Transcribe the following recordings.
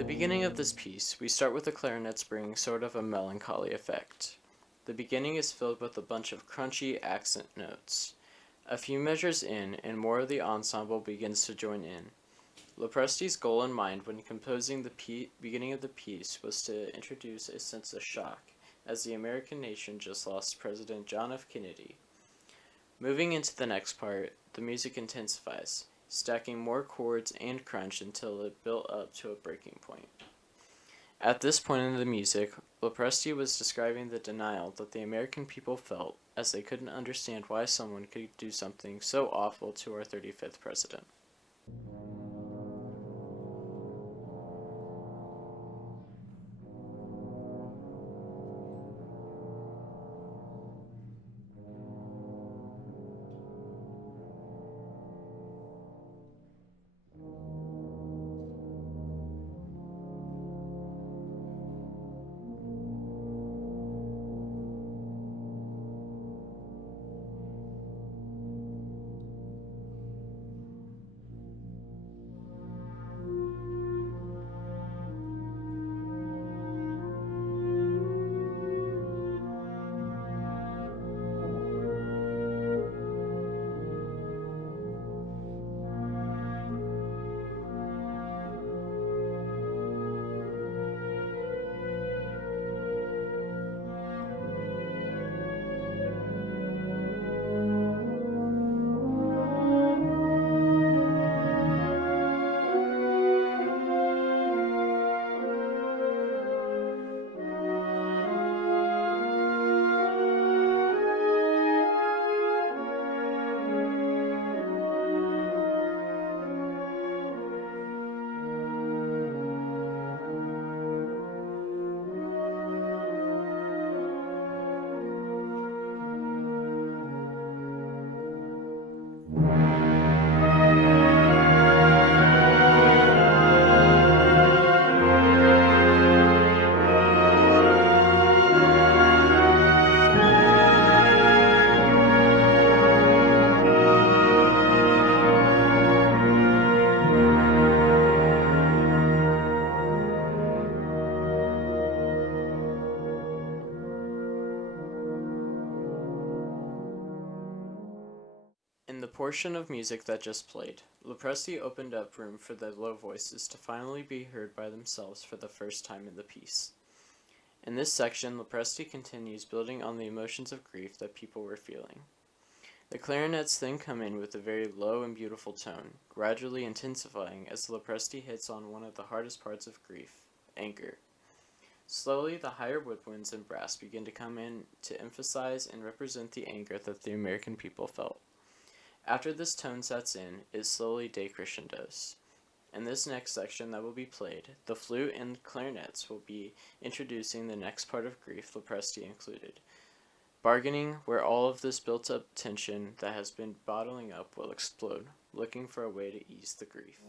the beginning of this piece, we start with the clarinets bringing sort of a melancholy effect. The beginning is filled with a bunch of crunchy accent notes. A few measures in, and more of the ensemble begins to join in. Lo Presti's goal in mind when composing the beginning of the piece was to introduce a sense of shock, as the American nation just lost President John F. Kennedy. Moving into the next part, the music intensifies, stacking more chords and crunch until it built up to a breaking point. At this point in the music, Lo Presti was describing the denial that the American people felt as they couldn't understand why someone could do something so awful to our 35th president. In the portion of music that just played, Lo Presti opened up room for the low voices to finally be heard by themselves for the first time in the piece. In this section, Lo Presti continues building on the emotions of grief that people were feeling. The clarinets then come in with a very low and beautiful tone, gradually intensifying as Lo Presti hits on one of the hardest parts of grief, anger. Slowly, the higher woodwinds and brass begin to come in to emphasize and represent the anger that the American people felt. After this tone sets in, it slowly decrescendos. In this next section that will be played, the flute and clarinets will be introducing the next part of grief Lo Presti included. Bargaining, where all of this built-up tension that has been bottling up will explode, looking for a way to ease the grief.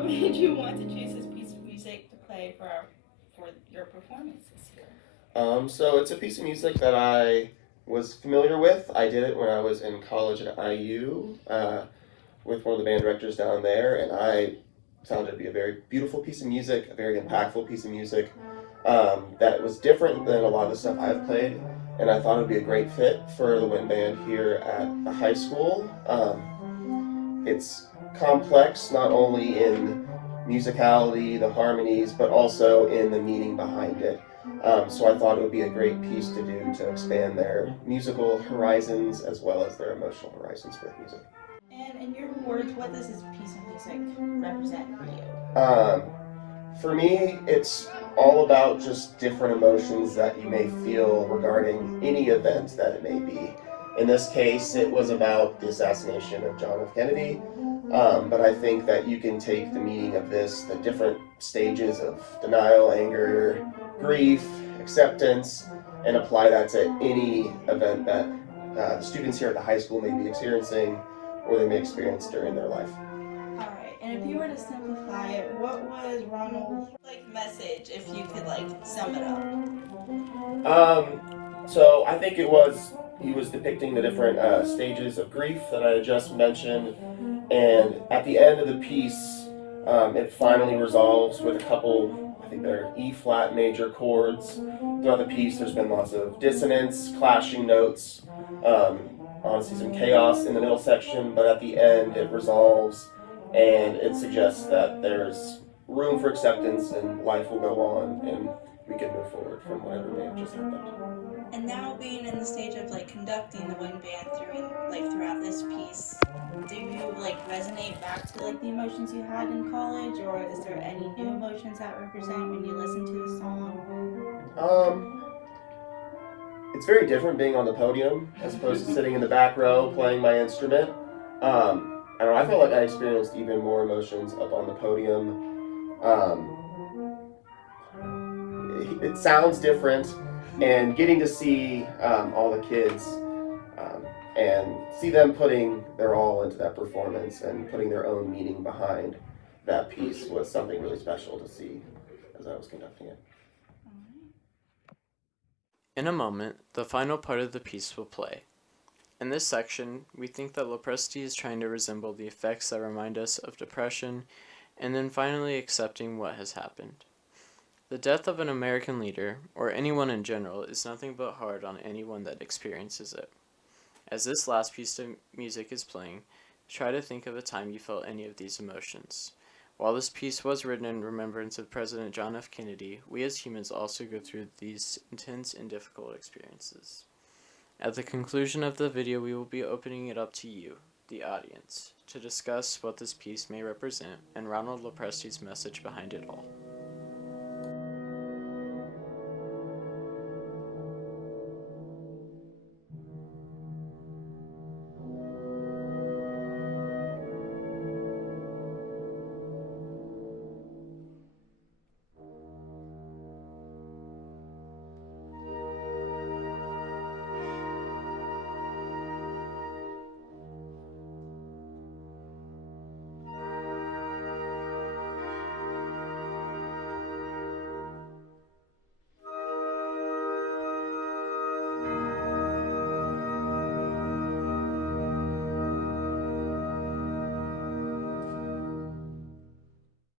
what made you want to choose this piece of music to play for your performance this year? So it's a piece of music that I was familiar with. I did it when I was in college at IU with one of the band directors down there, and I found it to be a very beautiful piece of music, a very impactful piece of music that was different than a lot of the stuff I've played, and I thought it would be a great fit for the wind band here at the high school. It's complex not only in musicality, the harmonies, but also in the meaning behind it. So I thought it would be a great piece to do to expand their musical horizons as well as their emotional horizons with music. And in your words, what does this piece of music represent for you? For me, it's all about just different emotions that you may feel regarding any event that it may be. In this case, it was about the assassination of John F. Kennedy, but I think that you can take the meaning of this, the different stages of denial, anger, grief, acceptance, and apply that to any event that the students here at the high school may be experiencing or they may experience during their life. Alright, and if you were to simplify it, what was Ronald's message if you could sum it up? So I think he was depicting the different stages of grief that I had just mentioned, and at the end of the piece, it finally resolves with a couple. I think they're E flat major chords. Throughout the piece, there's been lots of dissonance, clashing notes, um, honestly some chaos in the middle section, but at the end it resolves, and it suggests that there's room for acceptance and life will go on, and we can move forward from whatever may have just happened. And now being in the stage of conducting the wind band throughout this piece, do you resonate back to the emotions you had in college, or is there any new emotions that represent when you listen to the song? Um, it's very different being on the podium as opposed to sitting in the back row playing my instrument. I don't know. I felt like I experienced even more emotions up on the podium. Um, it sounds different, and getting to see all the kids and see them putting their all into that performance and putting their own meaning behind that piece was something really special to see as I was conducting it. In a moment, the final part of the piece will play. In this section, we think that Lo Presti is trying to resemble the effects that remind us of depression, and then finally accepting what has happened. The death of an American leader, or anyone in general, is nothing but hard on anyone that experiences it. As this last piece of music is playing, try to think of a time you felt any of these emotions. While this piece was written in remembrance of President John F. Kennedy, we as humans also go through these intense and difficult experiences. At the conclusion of the video, we will be opening it up to you, the audience, to discuss what this piece may represent and Ronald Lo Presti's message behind it all.